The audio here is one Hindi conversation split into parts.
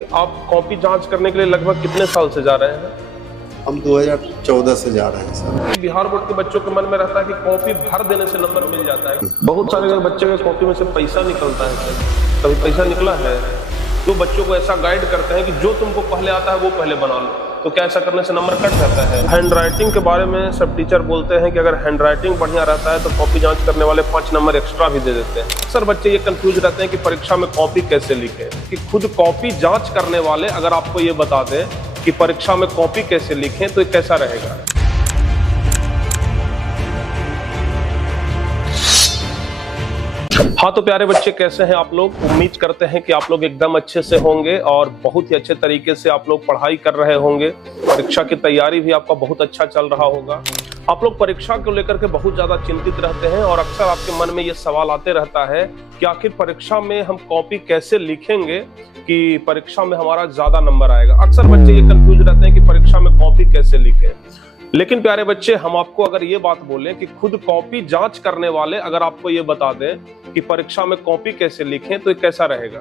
आप कॉपी जांच करने के लिए लगभग कितने साल से जा रहे हैं? हम 2014 से जा रहे हैं सर। बिहार बोर्ड के बच्चों के मन में रहता है कि कॉपी भर देने से नंबर मिल जाता है। बहुत सारे बच्चे के कॉपी में से पैसा निकलता है सर। कभी पैसा निकला है? तो बच्चों को ऐसा गाइड करते हैं कि जो तुमको पहले आता है वो पहले बना लो, तो क्या ऐसा करने से नंबर कट जाता है? हैंड राइटिंग के बारे में सब टीचर बोलते हैं कि अगर हैंड राइटिंग बढ़िया रहता है तो कॉपी जांच करने वाले 5 नंबर एक्स्ट्रा भी दे देते हैं। सर बच्चे ये कंफ्यूज रहते हैं कि परीक्षा में कॉपी कैसे लिखें, कि खुद कॉपी जांच करने वाले अगर आपको ये बता दें कि परीक्षा में कॉपी कैसे लिखें तो ये कैसा रहेगा। हाँ तो प्यारे बच्चे, कैसे हैं आप लोग? उम्मीद करते हैं कि आप लोग एकदम अच्छे से होंगे और बहुत ही अच्छे तरीके से आप लोग पढ़ाई कर रहे होंगे। परीक्षा की तैयारी भी आपका बहुत अच्छा चल रहा होगा। आप लोग परीक्षा को लेकर के बहुत ज्यादा चिंतित रहते हैं और अक्सर आपके मन में ये सवाल आते रहता है कि आखिर परीक्षा में हम कॉपी कैसे लिखेंगे कि परीक्षा में हमारा ज्यादा नंबर आएगा। अक्सर बच्चे ये कंफ्यूज रहते हैं कि परीक्षा में कॉपी कैसे लिखें। लेकिन प्यारे बच्चे, हम आपको अगर ये बात बोलें कि खुद कॉपी जांच करने वाले अगर आपको ये बता दें कि परीक्षा में कॉपी कैसे लिखें तो ये कैसा रहेगा।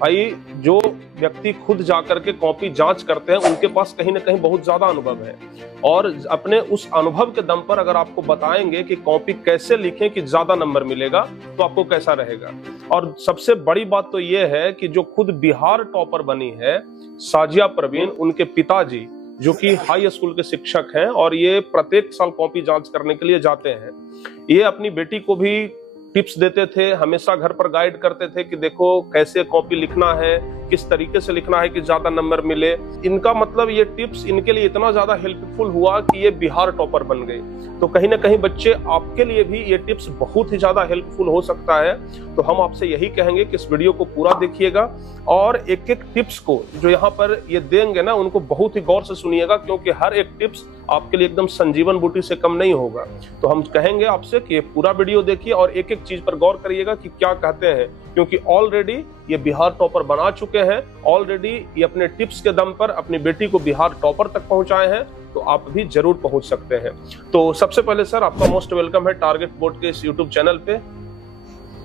भाई, जो व्यक्ति खुद जाकर के कॉपी जांच करते हैं उनके पास कहीं ना कहीं बहुत ज्यादा अनुभव है और अपने उस अनुभव के दम पर अगर आपको बताएंगे कि कॉपी कैसे लिखें कि ज्यादा नंबर मिलेगा तो आपको कैसा रहेगा। और सबसे बड़ी बात तो ये है कि जो खुद बिहार टॉपर बनी है साजिया परवीन, उनके पिताजी जो कि हाई स्कूल के शिक्षक हैं और ये प्रत्येक साल कॉपी जांच करने के लिए जाते हैं। ये अपनी बेटी को भी टिप्स देते थे, हमेशा घर पर गाइड करते थे कि देखो कैसे कॉपी लिखना है, किस तरीके से लिखना है कि ज्यादा नंबर मिले। इनका मतलब ये टिप्स इनके लिए इतना ज्यादा हेल्पफुल हुआ कि ये बिहार टॉपर बन गए। तो कहीं ना कहीं बच्चे, आपके लिए भी ये टिप्स बहुत ही ज्यादा हेल्पफुल हो सकता है। तो हम आपसे यही कहेंगे कि इस वीडियो को पूरा देखिएगा और एक एक टिप्स को जो यहाँ पर ये देंगे ना, उनको बहुत ही गौर से सुनिएगा, क्योंकि हर एक टिप्स आपके लिए एकदम संजीवन बूटी से कम नहीं होगा। तो हम कहेंगे आपसे कि ये पूरा वीडियो देखिए और एक एक चीज पर गौर करिएगा कि क्या कहते हैं, क्योंकि ऑलरेडी ये बिहार टॉपर बना चुके हैं। ऑलरेडी ये अपने टिप्स के दम पर अपनी बेटी को बिहार टॉपर तक पहुंचाए हैं, तो आप भी जरूर पहुंच सकते हैं। तो सबसे पहले सर, आपका मोस्ट वेलकम है टारगेट बोर्ड के इस यूट्यूब चैनल पे।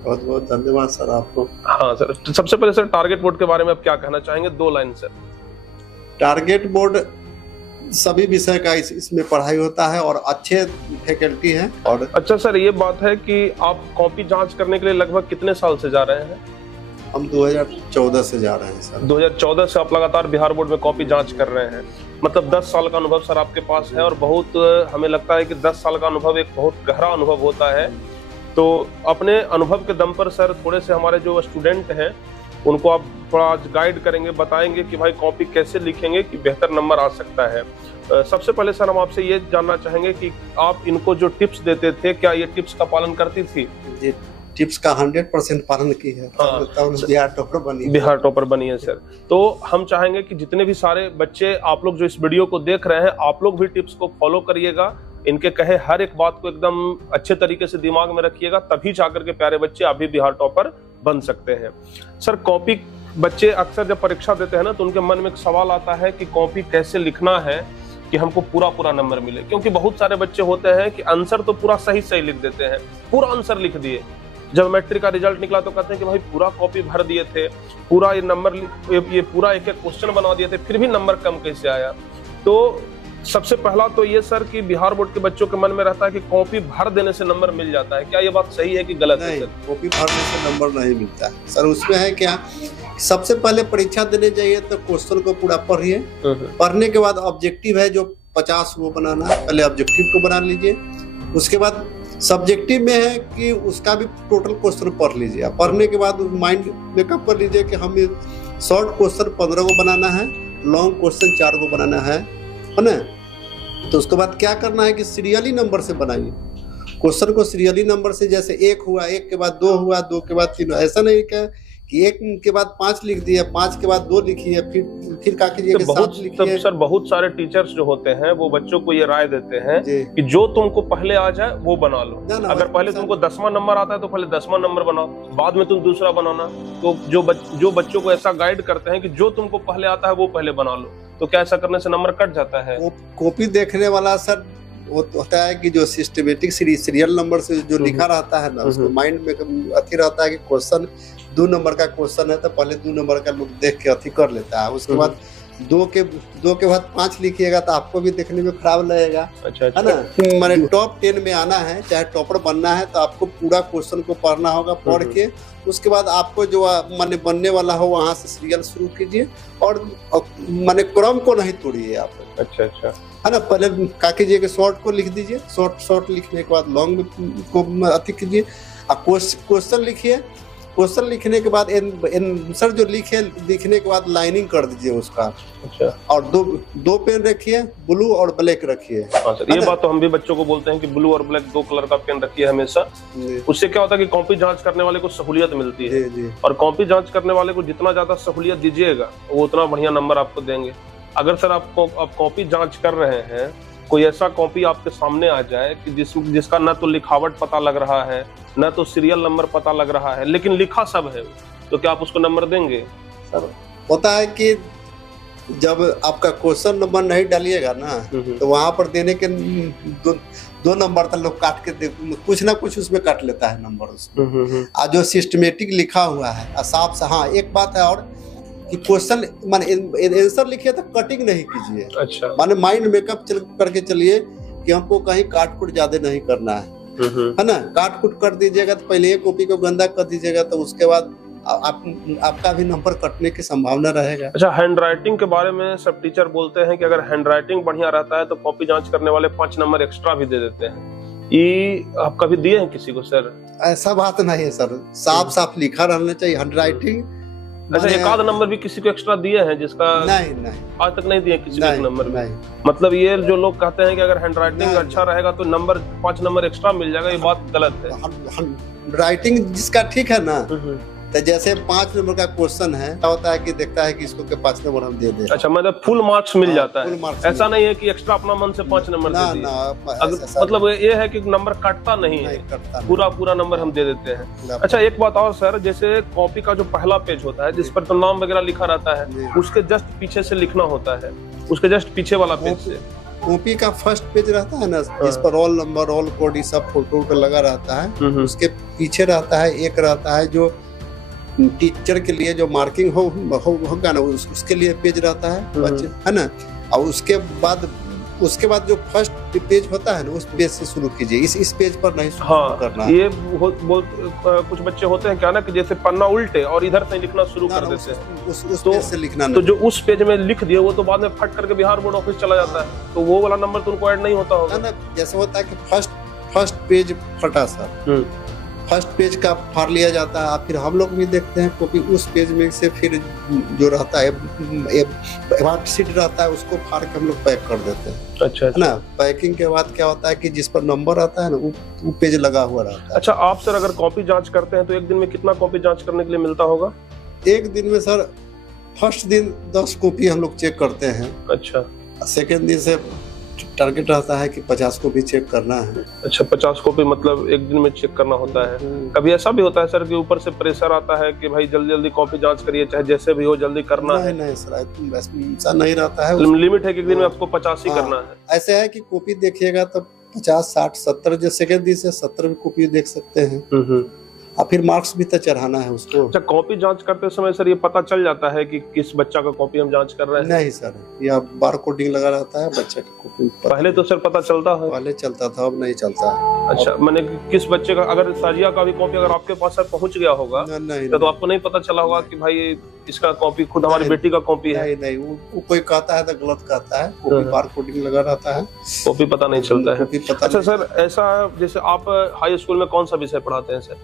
बहुत बहुत धन्यवाद सर आपको। हाँ सर, सबसे पहले सर टारगेट बोर्ड के बारे में आप क्या कहना चाहेंगे? 2 लाइन सर। टारगेट बोर्ड सभी विषय का इसमें पढ़ाई होता है और अच्छे फैकल्टी हैं। और अच्छा सर, ये बात है कि आप कॉपी जांच करने के लिए लगभग कितने साल से जा रहे हैं? हम 2014 से जा रहे हैं सर। 2014 से आप लगातार बिहार बोर्ड में कॉपी जांच कर रहे हैं, मतलब 10 साल का अनुभव सर आपके पास है। और बहुत हमें लगता है कि 10 साल का अनुभव एक बहुत गहरा अनुभव होता है। तो अपने अनुभव के दम पर सर थोड़े से हमारे जो स्टूडेंट हैं उनको आप थोड़ा आज गाइड करेंगे, बताएंगे कि भाई कॉपी कैसे लिखेंगे कि बेहतर नंबर आ सकता है। सबसे पहले सर हम आपसे ये जानना चाहेंगे कि आप इनको जो टिप्स देते थे, क्या ये टिप्स का पालन करती थी? जी, टिप्स का 100% पालन की है। हाँ, बिहार टॉपर बनी है सर। तो हम चाहेंगे कि जितने भी सारे बच्चे आप लोग जो इस वीडियो को देख रहे हैं, आप लोग भी टिप्स को फॉलो करिएगा। इनके कहे हर एक बात को एकदम अच्छे तरीके से दिमाग में रखिएगा, तभी जाकर के प्यारे बच्चे आप भी बिहार टॉपर बन सकते हैं। सर कॉपी, बच्चे अक्सर जब परीक्षा देते हैं ना तो उनके मन में एक सवाल आता है कि कॉपी कैसे लिखना है कि हमको पूरा नंबर मिले। क्योंकि बहुत सारे बच्चे होते हैं कि आंसर तो पूरा सही लिख देते हैं, पूरा आंसर लिख दिए। जब मैट्रिक का रिजल्ट निकला तो कहते हैं कि भाई पूरा कॉपी भर दिए थे, पूरा ये नंबर, ये पूरा एक एक क्वेश्चन बना दिए थे, फिर भी नंबर कम कैसे आया। तो सबसे पहला तो ये सर कि बिहार बोर्ड के बच्चों के मन में रहता है कि कॉपी भर देने से नंबर मिल जाता है। क्या ये बात सही है कि गलत है सर? कॉपी भरने से नंबर नहीं मिलता है सर। उसमें है क्या, सबसे पहले परीक्षा देने जाइए तो क्वेश्चन को पूरा पढ़िए। पढ़ने के बाद ऑब्जेक्टिव है जो 50 वो बनाना है, पहले ऑब्जेक्टिव को बना लीजिए। उसके बाद सब्जेक्टिव में है कि उसका भी टोटल क्वेश्चन पढ़ लीजिए। पढ़ने के बाद माइंड मेकअप कर लीजिए कि हमें शॉर्ट क्वेश्चन 15 को बनाना है, लॉन्ग क्वेश्चन 4 को बनाना है ना। तो उसके बाद क्या करना है कि सीरियली नंबर से बनाइए क्वेश्चन को। सीरियली नंबर से, जैसे 1 हुआ, 1 के बाद 2 हुआ, 2 के बाद 3 हुआ। ऐसा नहीं क्या कि 1 के बाद 5 लिख दिया, 5 के बाद 2 लिखिए, फिर क्या कीजिए कि 7 लिखिए। सर बहुत सारे टीचर्स जो होते हैं वो बच्चों को ये राय देते हैं कि जो तुमको पहले आ जाए वो बना लो। अगर पहले तुमको 10वां नंबर आता है तो पहले 10वां नंबर बनाओ, बाद में तुम दूसरा बनाना। तो जो बच्चों को ऐसा गाइड करते हैं कि जो तुमको पहले आता है वो पहले बना लो, तो क्या ऐसा करने से नंबर कट जाता है? कॉपी देखने वाला सर वो होता है कि जो सिस्टमेटिक सीरियल नंबर से जो लिखा रहता है ना, उसको माइंड में अथी रहता है कि क्वेश्चन 2 नंबर का क्वेश्चन है तो पहले 2 नंबर का लोग देख के अथी कर लेता है, उसके बाद 2 के बाद 5 लिखिएगा तो आपको भी देखने में खराब लगेगा। अच्छा है ना, माने टॉप 10 में आना है, चाहे टॉपर बनना है तो आपको पूरा क्वेश्चन को पढ़ना होगा। पढ़ के उसके बाद आपको जो माने बनने वाला हो वहां से सीरियल शुरू कीजिए और माने क्रम को नहीं तोड़िए आप। अच्छा अच्छा, है ना, पहले क्या कीजिए कि शॉर्ट को लिख दीजिए, शॉर्ट लिखने के बाद लॉन्ग को अति कीजिए, क्वेश्चन लिखिए। क्वेश्चन लिखने के बाद आंसर जो लिखने के बाद लाइनिंग कर दीजिए उसका। अच्छा, और दो पेन रखिए, ब्लू और ब्लैक रखिए। हाँ सर, ये बात तो हम भी बच्चों को बोलते हैं कि ब्लू और ब्लैक 2 कलर का पेन रखिए हमेशा। उससे क्या होता है कि कॉपी जांच करने वाले को सहूलियत मिलती है। जी। और कॉपी जांच करने वाले को जितना ज्यादा सहूलियत दीजिएगा वो उतना बढ़िया नंबर आपको देंगे। अगर सर आप कॉपी जांच कर रहे हैं, कोई ऐसा कॉपी आपके सामने आ जाए कि जिसका न तो लिखावट पता लग रहा है, न तो सीरियल नंबर पता लग रहा है, लेकिन लिखा सब है, तो क्या आप उसको नंबर देंगे? सर होता है कि जब आपका क्वेश्चन नंबर नहीं डालिएगा ना तो वहां पर देने के 2 नंबर तक लोग काट के कुछ ना कुछ उसमें काट लेता है नंबर उसमें। आज जो सिस्टमेटिक लिखा हुआ है साफ से। हाँ, एक बात है और कि क्वेश्चन माने आंसर लिखिए तो कटिंग नहीं कीजिए। अच्छा, माने माइंड मेकअप करके चलिए कि हमको कहीं काट कुट ज्यादा नहीं करना है ना। काट कुट कर दीजिएगा तो पहले एक कॉपी को गंदा कर दीजिएगा तो उसके बाद आपका भी नंबर कटने की संभावना रहेगा। अच्छा, हैंड राइटिंग के बारे में सब टीचर बोलते हैं कि अगर हैंड राइटिंग बढ़िया रहता है तो कॉपी जांच करने वाले 5 नंबर एक्स्ट्रा भी दे देते हैं। ये आप कभी दिए हैं किसी को सर? ऐसा बात नहीं है सर, साफ लिखा रहना चाहिए हैंड राइटिंग। अच्छा, एक आध नंबर भी किसी को एक्स्ट्रा दिए हैं जिसका? नहीं, आज तक नहीं दिए किसी को एक नंबर भी। नहीं। मतलब ये जो लोग कहते हैं कि अगर हैंड राइटिंग अच्छा रहेगा तो 5 नंबर एक्स्ट्रा मिल जाएगा, ये बात गलत है। राइटिंग जिसका ठीक है ना, तो जैसे 5 नंबर का क्वेश्चन है, क्या होता है कि देखता है कि इसको के 5 नंबर हम दे दे। अच्छा, मतलब फुल मार्क्स मिल जाता है, ऐसा नहीं है कि एक्स्ट्रा अपना मन से 5 नंबर दे दिए। मतलब ये है कि नंबर कटता नहीं है, पूरा नंबर हम दे देते हैं। अच्छा, एक बात और सर, जैसे कॉपी का जो पहला पेज होता है जिस पर तो नाम वगैरह लिखा रहता है, उसके जस्ट पीछे से लिखना होता है, उसके जस्ट पीछे वाला पेज से। कॉपी का फर्स्ट पेज रहता है ना, जिस पर रोल नंबर, रोल कोड, ये सब फोटो लगा रहता है, उसके पीछे रहता है एक रहता है जो टीचर के लिए जो मार्किंग होगा ना, उसके लिए पेज रहता है बच्चे, है ना। और उसके बाद जो फर्स्ट पेज होता है ना, उस पेज से शुरू कीजिए, इस पेज पर नहीं शुरू करना। ये कुछ बच्चे होते हैं क्या ना कि जैसे पन्ना उल्टे और इधर से लिखना शुरू कर देते हैं, उस पेज से लिखना तो जो उस पेज में लिख दिए वो तो बाद में फट करके बिहार बोर्ड ऑफिस चला जाता है, तो वो वाला नंबर तो उनको ऐड नहीं होता होगा ना। जैसे होता है कि फर्स्ट पेज फटा सर, फर्स्ट पेज का फाड़ लिया जाता है, फिर हम लोग भी देखते हैं क्योंकि उस पेज में से फिर जो रहता है वार्ड शीट रहता है उसको फाड़ के हम लोग पैक कर देते हैं। अच्छा, है ना। पैकिंग के बाद क्या होता है कि जिस पर नंबर आता है ना वो पेज लगा हुआ रहता है। अच्छा, आप सर अगर कॉपी जांच करते हैं तो एक दिन में कितना कॉपी जांच करने के लिए मिलता होगा? एक दिन में सर फर्स्ट दिन 10 कॉपी हम लोग चेक करते हैं। अच्छा, सेकेंड दिन से टारगेट रहता है कि 50 कॉपी चेक करना है। अच्छा, 50 कॉपी मतलब एक दिन में चेक करना होता है। कभी ऐसा भी होता है सर कि ऊपर से प्रेशर आता है कि भाई जल्दी कॉपी जांच करिए, चाहे जैसे भी हो जल्दी करना है? नहीं सर, ऐसा नहीं रहता है। लिमिट है कि एक दिन में आपको 50 ही करना है? ऐसे है कि कॉपी देखिएगा तो 50, 60, 70, जो सेकेंड दिन से 70 भी कॉपी देख सकते हैं। और फिर मार्क्स भी तो चढ़ाना है उसको। अच्छा, कॉपी जांच करते समय सर ये पता चल जाता है कि किस बच्चा का कॉपी हम जांच कर रहे हैं? नहीं सर, या बार कोडिंग लगा रहता है बच्चे की कॉपी। पहले तो सर पता चलता है? पहले चलता था, अब नहीं चलता है। अच्छा, मैंने किस बच्चे का, अगर साजिया का भी कॉपी अगर आपके पास सर पहुंच गया होगा तो आपको नहीं पता चला होगा कि भाई इसका कॉपी खुद हमारी बेटी का कॉपी है? नहीं, वो कोई कहता है तो गलत कहता है, कॉपी बार कोडिंग लगा रहता है, कॉपी पता नहीं चलता है। अच्छा सर, ऐसा जैसे आप हाई स्कूल में कौन सा विषय पढ़ाते हैं सर?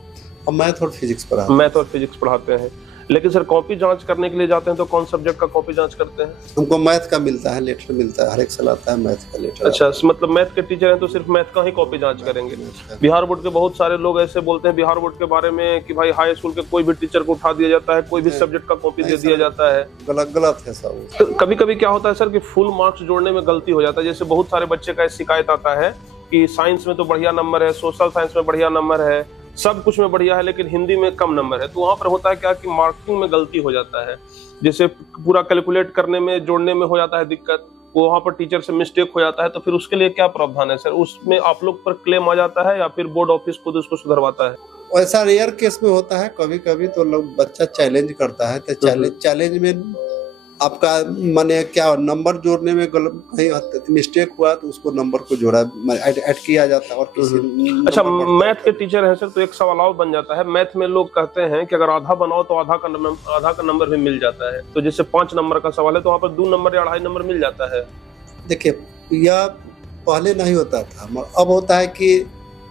मैथ और फिजिक्स पढ़ाते हैं, लेकिन सर कॉपी जांच करने के लिए जाते हैं तो कौन सब्जेक्ट का कॉपी जांच करते हैं? हमको मैथ का मिलता है, लेटर मिलता है, हर एक साल आता है मैथ का लेटर। अच्छा, मतलब मैथ के टीचर हैं तो सिर्फ मैथ का ही कॉपी जांच करेंगे? बिहार बोर्ड के बहुत सारे लोग ऐसे बोलते हैं बिहार बोर्ड के बारे में कि भाई हाई स्कूल के कोई भी टीचर को उठा दिया जाता है, कोई भी सब्जेक्ट का कॉपी दे दिया जाता है। गलत है सब। तो कभी कभी क्या होता है सर कि फुल मार्क्स जोड़ने में गलती हो जाता है। जैसे बहुत सारे बच्चे का शिकायत आता है कि साइंस में तो बढ़िया नंबर है, सोशल साइंस में बढ़िया नंबर है, सब कुछ में बढ़िया है, लेकिन हिंदी में कम नंबर है। तो वहां पर होता है क्या कि मार्किंग में गलती हो जाता है, जैसे पूरा कैलकुलेट करने में, जोड़ने में हो जाता है दिक्कत, वहां पर टीचर से मिस्टेक हो जाता है। तो फिर उसके लिए क्या प्रावधान है सर? उसमें आप लोग पर क्लेम आ जाता है या फिर बोर्ड ऑफिस खुद उसको सुधरवाता है? ऐसा रेयर केस में होता है, कभी कभी तो लोग बच्चा चैलेंज करता है, तो चैलेंज में आपका माने क्या नंबर जोड़ने में कहीं मिस्टेक हुआ तो उसको नंबर को जोड़ा ऐड किया जाता है और किसी अच्छा मैथ के टीचर हैं सर, तो एक सवाल और बन जाता है। मैथ में लोग कहते हैं कि अगर आधा बनाओ तो आधा का नंबर भी मिल जाता है, तो जैसे 5 नंबर का सवाल है तो वहाँ पर 2 नंबर या 2.5 नंबर मिल जाता है। देखिए यह पहले नहीं होता था, अब होता है कि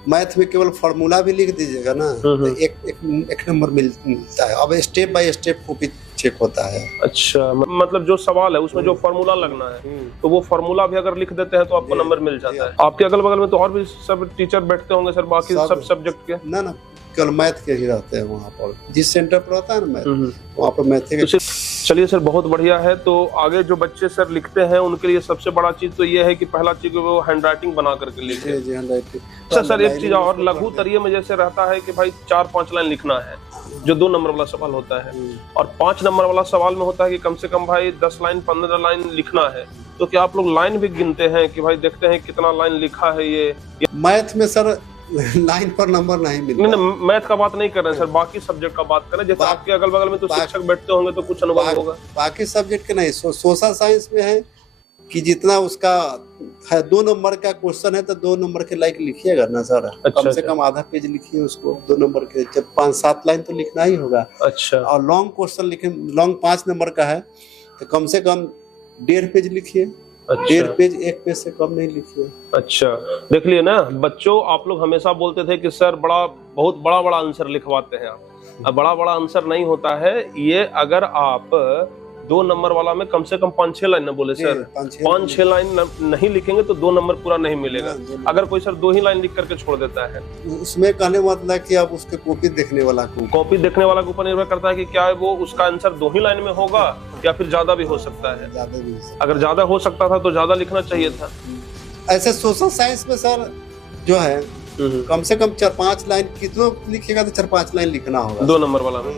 मैथ में केवल फार्मूला भी लिख दीजिएगा ना तो एक नंबर मिलता है। अब step by step copy check होता है। अच्छा, मतलब जो सवाल है उसमें जो फार्मूला लगना है तो वो फार्मूला भी अगर लिख देते हैं तो आपको नंबर मिल जाता है। आपके अगल बगल में तो और भी सब टीचर बैठते होंगे सर, बाकी सब सब्जेक्ट के? ना केवल मैथ के ही रहते हैं वहाँ पर, जिस सेंटर पर होता है ना मैथ वहाँ पर मैथ के। चलिए सर, बहुत बढ़िया है। तो आगे जो बच्चे सर लिखते हैं उनके लिए सबसे बड़ा चीज तो ये है कि पहला चीज वो हैंड राइटिंग बना करके लिखे। सर एक चीज और, लघु तरीय में जैसे रहता है कि भाई 4-5 लाइन लिखना है जो 2 नंबर वाला सवाल होता है, और 5 नंबर वाला सवाल में होता है कि कम से कम भाई 10 लाइन 15 लाइन लिखना है। तो क्या आप लोग लाइन भी गिनते हैं कि भाई देखते हैं कितना लाइन लिखा है? ये मैथ में सर लाइन पर नंबर नहीं मिलता। नहीं, मैथ का बात नहीं कर रहे हैं सर, बाकी सब्जेक्ट का बात करें। जैसे आपके अगल बगल में तो शिक्षक बैठते होंगे तो कुछ अनुभव होगा। बाकी सब्जेक्ट के नहीं, सोशल साइंस में है कि जितना उसका है 2 नंबर का क्वेश्चन है तो 2 नंबर के लाइक लिखिएगा ना सर। कम से कम आधा पेज लिखिए उसको 2 नंबर के, जब 5-7 लाइन तो लिखना ही होगा। अच्छा, और लॉन्ग क्वेश्चन लिखे, लॉन्ग 5 नंबर का है तो कम से कम 1.5 पेज लिखिए। अच्छा। 1.5 पेज 1 पेज से कम नहीं लिखिए। अच्छा, देख लिए ना बच्चों, आप लोग हमेशा बोलते थे कि सर बहुत बड़ा आंसर लिखवाते हैं आप। अब बड़ा आंसर नहीं होता है ये। अगर आप 2 नंबर वाला में कम से कम 5-6 लाइन ना बोले सर, 5-6 लाइन नहीं लिखेंगे तो 2 नंबर पूरा नहीं मिलेगा। अगर कोई सर 2 ही लाइन लिख करके छोड़ देता है, उसमें कहने मतलब कि आप उसके कॉपी देखने वाला के ऊपर निर्भर करता है कि क्या वो उसका आंसर 2 ही लाइन में होगा या फिर ज्यादा भी हो सकता है। अगर ज्यादा हो सकता था तो ज्यादा लिखना चाहिए था। ऐसे सोशल साइंस में सर जो है कम से कम 4-5 लाइन कितना लिखिएगा तो 4-5 लाइन लिखना होगा 2 नंबर वाला में,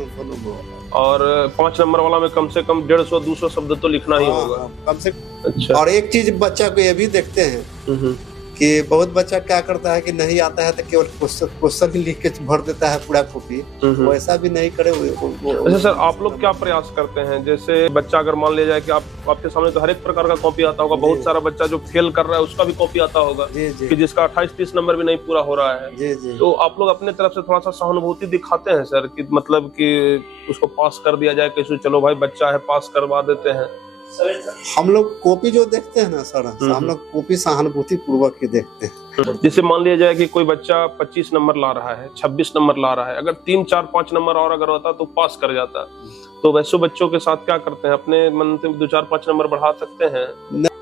और 5 नंबर वाला में कम से कम 150-200 शब्द तो लिखना ही होगा कम से। अच्छा। और एक चीज बच्चा को ये भी देखते हैं कि बहुत बच्चा क्या करता है कि नहीं आता है तो केवल क्वेश्चन ही लिख के भर देता है पूरा कॉपी। वैसा भी नहीं करे। अच्छा सर, आप लोग क्या प्रयास करते हैं? जैसे बच्चा अगर मान लिया जाए कि आपके सामने तो हर एक प्रकार का कॉपी आता होगा, बहुत सारा बच्चा जो फेल कर रहा है उसका भी कॉपी आता होगा कि जिसका 28-30 नंबर भी नहीं पूरा हो रहा है। तो आप लोग अपने तरफ से थोड़ा सा सहानुभूति दिखाते हैं सर कि मतलब कि उसको पास कर दिया जाए कैसे? चलो भाई बच्चा है, पास करवा देते हैं। हम लोग कॉपी जो देखते हैं ना सर, हम लोग कॉपी सहानुभूति पूर्वक ही देखते हैं। जैसे मान लिया जाए कि कोई बच्चा 25 नंबर ला रहा है, 26 नंबर ला रहा है, अगर 3-4-5 नंबर और अगर होता तो पास कर जाता, तो वैसे बच्चों के साथ क्या करते हैं? अपने मन से 2-4-5 नंबर बढ़ा सकते हैं?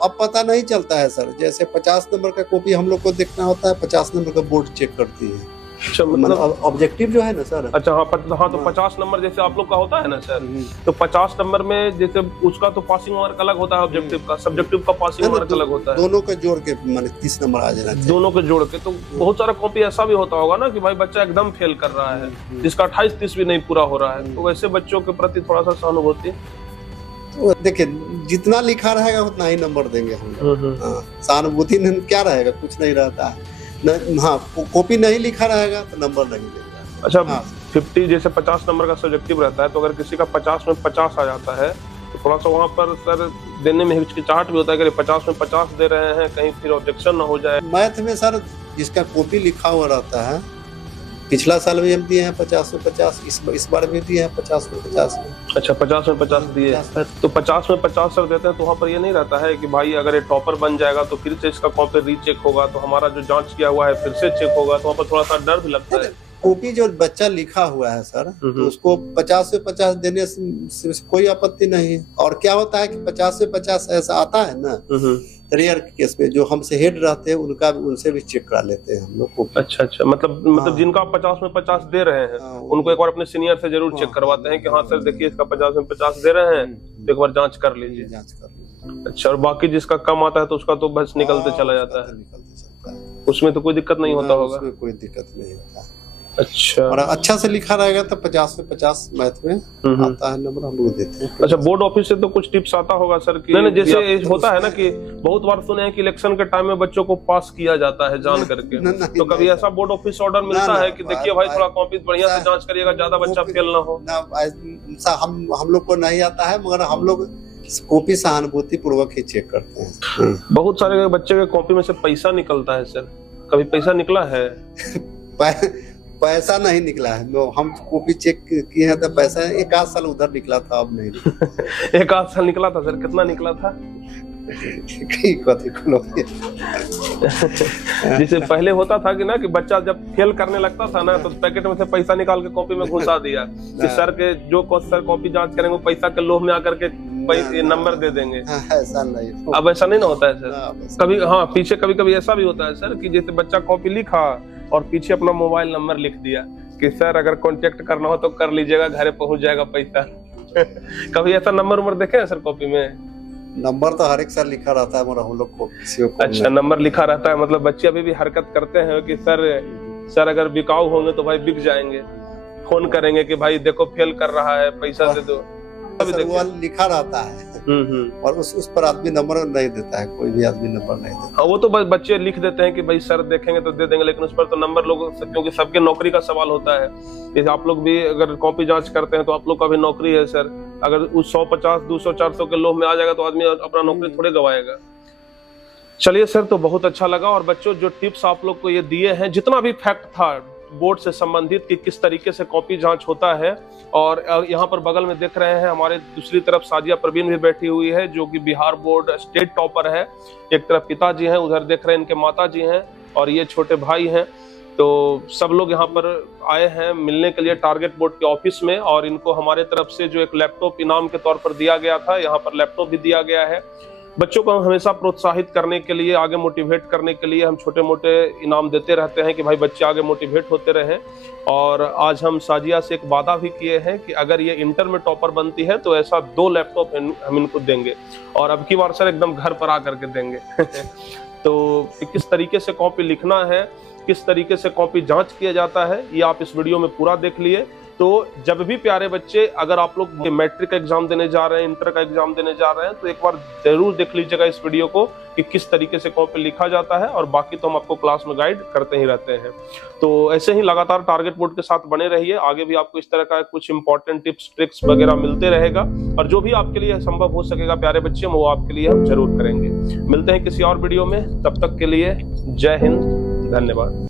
अब पता नहीं चलता है सर। जैसे 50 नंबर का कॉपी हम लोग को देखना होता है, 50 नंबर का बोर्ड चेक करती है। अच्छा, मतलब ऑब्जेक्टिव जो है ना सर। अच्छा, हाँ तो 50 नंबर जैसे आप लोग का होता है ना सर, तो 50 नंबर में जैसे उसका तो पासिंग मार्क अलग होता है ऑब्जेक्टिव का, सब्जेक्टिव का पासिंग मार्क अलग होता है। दोनों का जोड़ के माने 30 नंबर आ जाना चाहिए। दोनों के जोड़ के। तो बहुत सारा कॉपी ऐसा भी होता होगा ना कि भाई बच्चा एकदम फेल कर रहा है, जिसका 28-30 भी नहीं पूरा हो रहा है, तो वैसे बच्चों के प्रति थोड़ा सा सहानुभूति। तो देखिए जितना लिखा रहेगा उतना ही नंबर देंगे हम लोग। सहानुभूति क्या रहेगा? कुछ नहीं रहता है। हाँ, कॉपी नहीं लिखा रहेगा तो नंबर नहीं देगा। अच्छा, 50 जैसे 50 नंबर का सब्जेक्टिव रहता है, तो अगर किसी का 50 में 50 आ जाता है तो थोड़ा सा वहाँ पर सर देने में हिचकिचाहट भी होता है कि 50 में 50 दे रहे हैं, कहीं फिर ऑब्जेक्शन ना हो जाए। मैथ में सर जिसका कॉपी लिखा हुआ रहता है, पिछला साल भी हम दिए हैं 50 में 50, इस बार भी दिए हैं 50 में 50। अच्छा, 50 में 50 दिए, तो 50 में 50 सर देते हैं तो वहाँ पर ये नहीं रहता है कि भाई अगर ये टॉपर बन जाएगा तो फिर से इसका कॉपी रीचेक होगा, तो हमारा जो जांच किया हुआ है फिर से चेक होगा, तो वहाँ पर थोड़ा सा डर भी लगता है। कॉपी जो बच्चा लिखा हुआ है सर, तो उसको 50 से 50 देने से कोई आपत्ति नहीं है। और क्या होता है कि 50 से 50 ऐसा आता है ना रेयर केस में, जो हमसे हेड रहते हैं उनसे भी चेक करा लेते हैं हम लोग को। अच्छा, मतलब जिनका 50 में 50 दे रहे हैं उनको एक बार अपने सीनियर से जरूर चेक करवाते हैं कि हाँ सर देखिए इसका 50 में 50 दे रहे हैं, तो एक बार जांच कर लीजिए। अच्छा, और बाकी जिसका कम आता है तो उसका तो बस निकलते चला जाता है, उसमें तो कोई दिक्कत नहीं होता होगा? उसमें कोई दिक्कत नहीं होता। अच्छा। और अच्छा से लिखा रहेगा तो 50 से 50 मैथ में आता है नंबर, हम लोग देते हैं। अच्छा, बोर्ड ऑफिस से तो कुछ टिप्स आता होगा सर कि नहीं, जैसे होता है ना कि बहुत बार सुने हैं कि इलेक्शन के टाइम में बच्चों को पास किया जाता है जान करके, तो कभी ऐसा बोर्ड ऑफिस ऑर्डर मिलता है कि देखिए भाई थोड़ा कॉपी बढ़िया से जांच करिएगा, ज्यादा बच्चा फेल ना हो? हम लोग को नहीं आता है, मगर हम लोग कॉपी सहानुभूति पूर्वक ही चेक करते हैं। बहुत सारे बच्चे के कॉपी में से पैसा निकलता है सर, कभी पैसा निकला है? पैसा नहीं निकला है, हम कॉपी चेक किए हैं तो पैसा एक आध साल उधर निकला था, अब नहीं। एक आध साल निकला था सर? कितना निकला था? जैसे पहले होता था कि ना कि बच्चा जब फेल करने लगता था ना तो पैकेट में से पैसा निकाल के कॉपी में घुसा दिया कि सर के जो सर कॉपी जांच करेंगे वो पैसा के लोभ में आकर के नंबर दे देंगे। ऐसा नहीं, अब ऐसा नहीं ना होता है सर? कभी हाँ, पीछे कभी कभी ऐसा भी होता है सर कि जैसे बच्चा कॉपी लिखा और पीछे अपना मोबाइल नंबर लिख दिया कि सर अगर कांटेक्ट करना हो तो कर लीजिएगा, घर पहुंच जाएगा पैसा। कभी ऐसा नंबर देखे हैं सर कॉपी में? नंबर तो हर एक साल लिखा रहता है, मगर हम लोग को अच्छा, नंबर लिखा रहता है, मतलब बच्चे अभी भी हरकत करते हैं कि सर अगर बिकाऊ होंगे तो भाई बिक जाएंगे, फोन करेंगे कि भाई देखो फेल कर रहा है, पैसा दे दो। लिखा रहता है और उस पर आदमी नंबर नहीं देता है, कोई भी आदमी नंबर नहीं देता। वो तो बच्चे लिख देते हैं कि भाई सर देखेंगे तो दे देंगे, लेकिन उस पर तो नंबर लोग, क्योंकि सबके नौकरी का सवाल होता है। जैसे आप लोग भी अगर कॉपी जांच करते हैं तो आप लोग का भी नौकरी है सर, अगर उस 150, 200, 400 के लोभ में आ जाएगा तो आदमी अपना नौकरी थोड़े गवाएगा। चलिए सर, तो बहुत अच्छा लगा। और बच्चों, जो टिप्स आप लोग को ये दिए हैं, जितना भी फैक्ट था बोर्ड से संबंधित कि किस तरीके से कॉपी जांच होता है, और यहाँ पर बगल में देख रहे हैं हमारे दूसरी तरफ साजिया परवीन भी बैठी हुई है जो कि बिहार बोर्ड स्टेट टॉपर है। एक तरफ पिताजी हैं, उधर देख रहे हैं इनके माताजी हैं और ये छोटे भाई हैं। तो सब लोग यहाँ पर आए हैं मिलने के लिए टारगेट बोर्ड के ऑफिस में, और इनको हमारे तरफ से जो एक लैपटॉप इनाम के तौर पर दिया गया था, यहाँ पर लैपटॉप भी दिया गया है। बच्चों को हम हमेशा प्रोत्साहित करने के लिए, आगे मोटिवेट करने के लिए हम छोटे मोटे इनाम देते रहते हैं कि भाई बच्चे आगे मोटिवेट होते रहें। और आज हम साजिया से एक वादा भी किए हैं कि अगर ये इंटर में टॉपर बनती है तो ऐसा 2 लैपटॉप हम इनको देंगे, और अब की बार सर एकदम घर पर आकर के देंगे। तो किस तरीके से कॉपी लिखना है, किस तरीके से कॉपी जांच किया जाता है, ये आप इस वीडियो में पूरा देख लिए। तो जब भी प्यारे बच्चे, अगर आप लोग मैट्रिक का एग्जाम देने जा रहे हैं, इंटर का एग्जाम देने जा रहे हैं, तो एक बार जरूर देख लीजिएगा इस वीडियो को कि किस तरीके से कॉपी लिखा जाता है। और बाकी तो हम आपको क्लास में गाइड करते ही रहते हैं। तो ऐसे ही लगातार टारगेट बोर्ड के साथ बने रहिए, आगे भी आपको इस तरह का कुछ इंपॉर्टेंट टिप्स ट्रिक्स वगैरह मिलते रहेगा, और जो भी आपके लिए संभव हो सकेगा प्यारे बच्चे, वो आपके लिए हम जरूर करेंगे। मिलते हैं किसी और वीडियो में, तब तक के लिए जय हिंद, धन्यवाद।